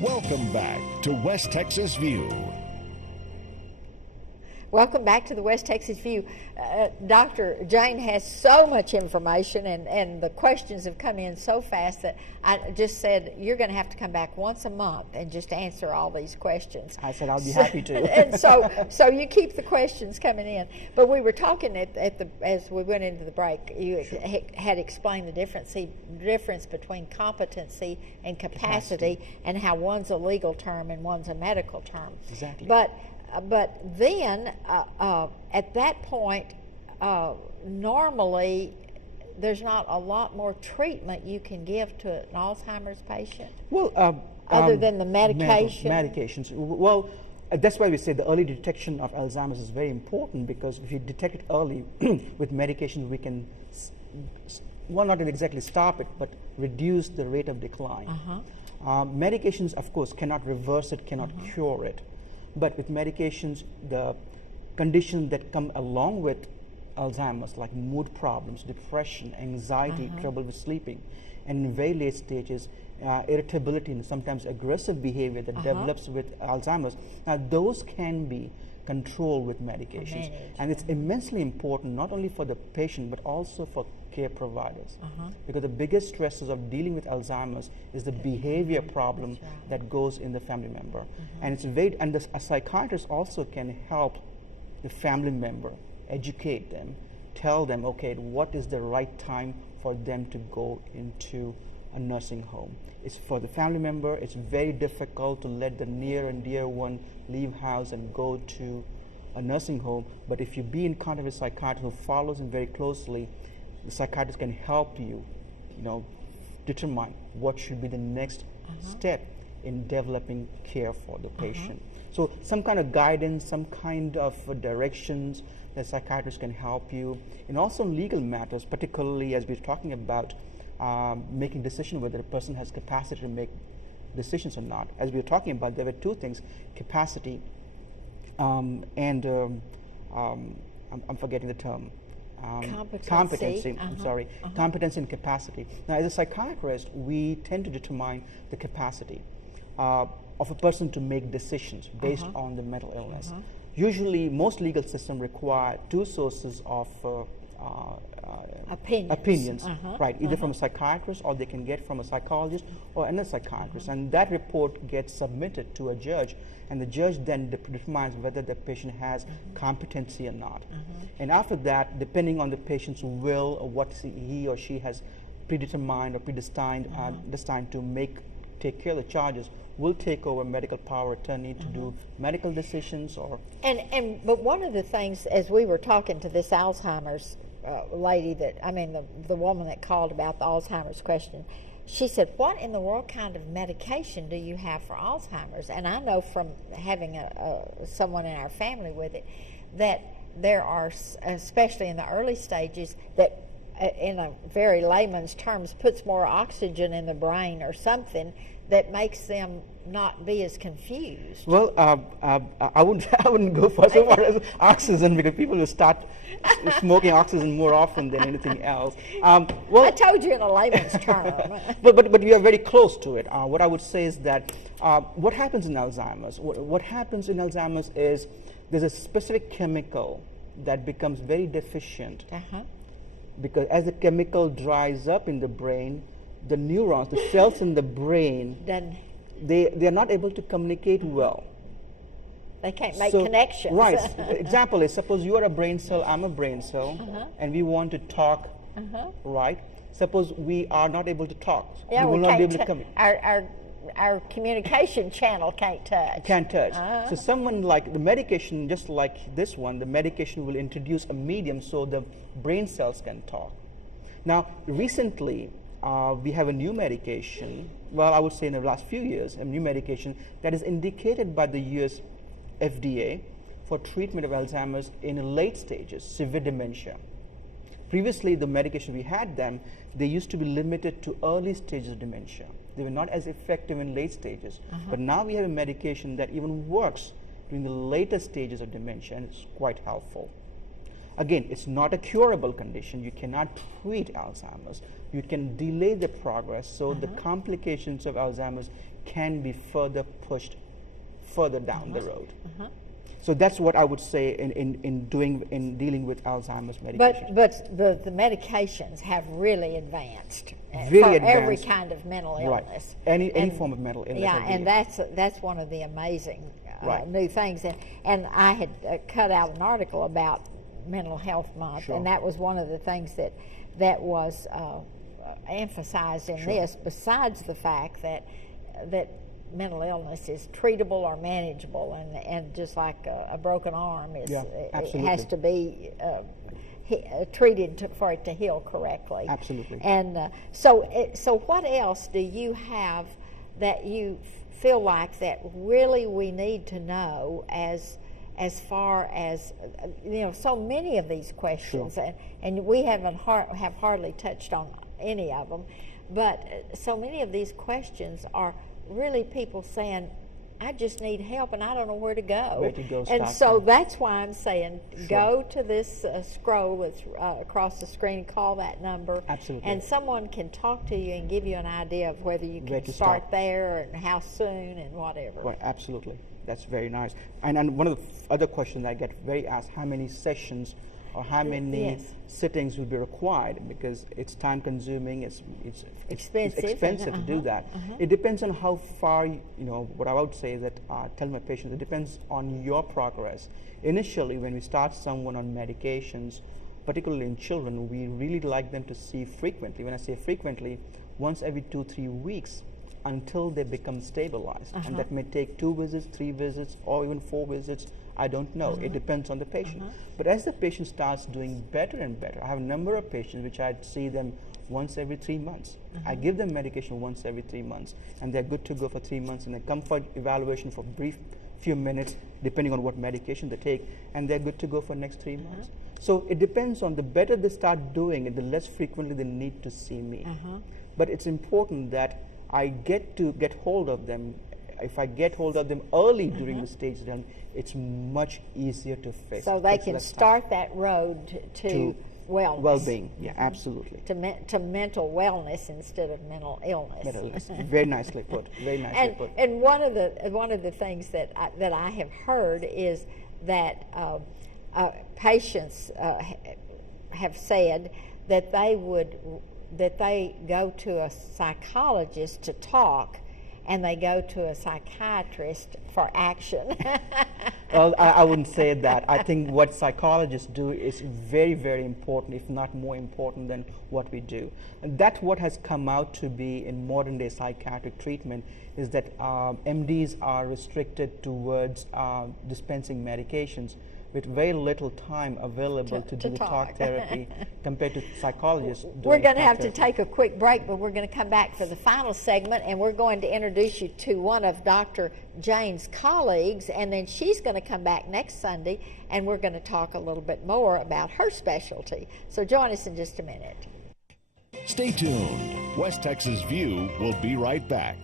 Welcome back to West Texas View. Welcome back to the West Texas View. Dr. Jane has so much information, and the questions have come in so fast that I just said, you're going to have to come back once a month and just answer all these questions. I said I'll be happy to. And so you keep the questions coming in. But we were talking as we went into the break, you had explained the difference between competency and capacity, and how one's a legal term and one's a medical term. Exactly. But then at that point, normally there's not a lot more treatment you can give to an Alzheimer's patient. Well, other than the medication. Medications. Well, that's why we say the early detection of Alzheimer's is very important, because if you detect it early with medication, we can, well, not exactly stop it, but reduce the rate of decline. Medications, of course, cannot reverse it, cannot cure it. But with medications, the conditions that come along with Alzheimer's, like mood problems, depression, anxiety, trouble with sleeping, and in very late stages, irritability and sometimes aggressive behavior that develops with Alzheimer's. Now, those can be controlled with medications. And it's immensely important, not only for the patient, but also for care providers. Because the biggest stresses of dealing with Alzheimer's is the behavior problem that goes in the family member. And it's a psychiatrist also can help the family member, educate them, tell them, okay, what is the right time for them to go into a nursing home. It's for the family member, it's very difficult to let the near and dear one leave house and go to a nursing home. But if you be in contact with a psychiatrist who follows him very closely, the psychiatrist can help you, determine what should be the next step in developing care for the patient. So some kind of guidance, some kind of directions that psychiatrists can help you. And also in legal matters, particularly as we're talking about making decisions whether a person has capacity to make decisions or not. As we were talking about, there were two things: capacity and I'm forgetting the term. Competency. I'm sorry. Competency and capacity. Now, as a psychiatrist, we tend to determine the capacity of a person to make decisions based on the mental illness. Usually, most legal systems require two sources of opinions, right? Either from a psychiatrist, or they can get from a psychologist or another psychiatrist, and that report gets submitted to a judge, and the judge then determines whether the patient has competency or not. And after that, depending on the patient's will or what he or she has predetermined or predestined to take care of the charges, will take over medical power of attorney to do medical decisions. But one of the things, as we were talking to this Alzheimer's lady, the woman that called about the Alzheimer's question, she said, what in the world kind of medication do you have for Alzheimer's? And I know from having someone in our family with it, that there are, especially in the early stages, that in a very layman's terms, puts more oxygen in the brain or something that makes them not be as confused. Well, I wouldn't go for so far as oxygen, because people will start smoking oxygen more often than anything else. Well, I told you in a layman's term. but we are very close to it. What I would say is that what happens in Alzheimer's? What happens in Alzheimer's is there's a specific chemical that becomes very deficient, because as the chemical dries up in the brain, the neurons, the cells in the brain, they are not able to communicate well. They can't make connections. Right. Example is, suppose you are a brain cell, I'm a brain cell, and we want to talk, right? Suppose we are not able to talk. Yeah, we will not be able to communicate. Our communication channel can't touch. Can't touch. So someone like the medication, just like this one, the medication will introduce a medium so the brain cells can talk. Now, recently, we have a new medication, well, I would say in the last few years, a new medication that is indicated by the US FDA for treatment of Alzheimer's in late stages, severe dementia. Previously, the medication we had them, they used to be limited to early stages of dementia. They were not as effective in late stages. But now we have a medication that even works during the later stages of dementia, and it's quite helpful. Again, it's not a curable condition. You cannot treat Alzheimer's. You can delay the progress, so the complications of Alzheimer's can be further pushed further down the road. So that's what I would say in dealing with Alzheimer's medication. But the medications have really advanced Really for advanced. every kind of mental illness. Right. Any form of mental illness. Yeah, I and believe. that's one of the amazing Right. new things. And I had cut out an article about Mental Health Month, Sure. and that was one of the things that was emphasized in this. Besides the fact that mental illness is treatable or manageable, and just like a broken arm is, Yeah, it absolutely. has to be treated for it to heal correctly. Absolutely. And so what else do you have that you feel like that really we need to know as far as so many of these questions, Sure. and we have hardly touched on any of them, but so many of these questions are really people saying, I just need help and I don't know where to go. Where to go, and stop so them. that's why I'm saying Sure. go to this scroll that's across the screen, call that number. Absolutely. And someone can talk to you and give you an idea of whether you Where can to start start. there and how soon and whatever. Right, absolutely. That's very nice. And one of the other questions I get very asked, how many sessions or how many Yes. sittings will be required, because it's time consuming, it's Expensive, expensive to do that. It depends on how far, what I would say is that tell my patients, it depends on your progress. Initially, when we start someone on medications, particularly in children, we really like them to see frequently. When I say frequently, once every 2-3 weeks, until they become stabilized. And that may take 2 visits, 3 visits, or even 4 visits. I don't know. It depends on the patient. But as the patient starts doing better and better, I have a number of patients which I see them once every 3 months. I give them medication once every 3 months, and they're good to go for 3 months, and they come for evaluation for brief few minutes, depending on what medication they take, and they're good to go for next 3 months. So it depends on the better they start doing it, the less frequently they need to see me. But it's important that I get hold of them. If I get hold of them early during the stage, then it's much easier to fix. So It they takes can less time. start that road to wellness. Well-being. Yeah, absolutely. To mental wellness instead of mental illness. Mental illness. Very nicely put. Very nicely put. And one of the things that I have heard is that patients have said that they go to a psychologist to talk, and they go to a psychiatrist for action. Well, I wouldn't say that. I think what psychologists do is very, very important, if not more important than what we do. And that's what has come out to be in modern day psychiatric treatment, is that MDs are restricted towards dispensing medications with very little time available to do talk. talk therapy compared to psychologists doing We're going to talk have to therapy. take a quick break, but we're going to come back for the final segment, and we're going to introduce you to one of Dr. Jane's colleagues, and then she's going to come back next Sunday, and we're going to talk a little bit more about her specialty. So join us in just a minute. Stay tuned. West Texas View will be right back.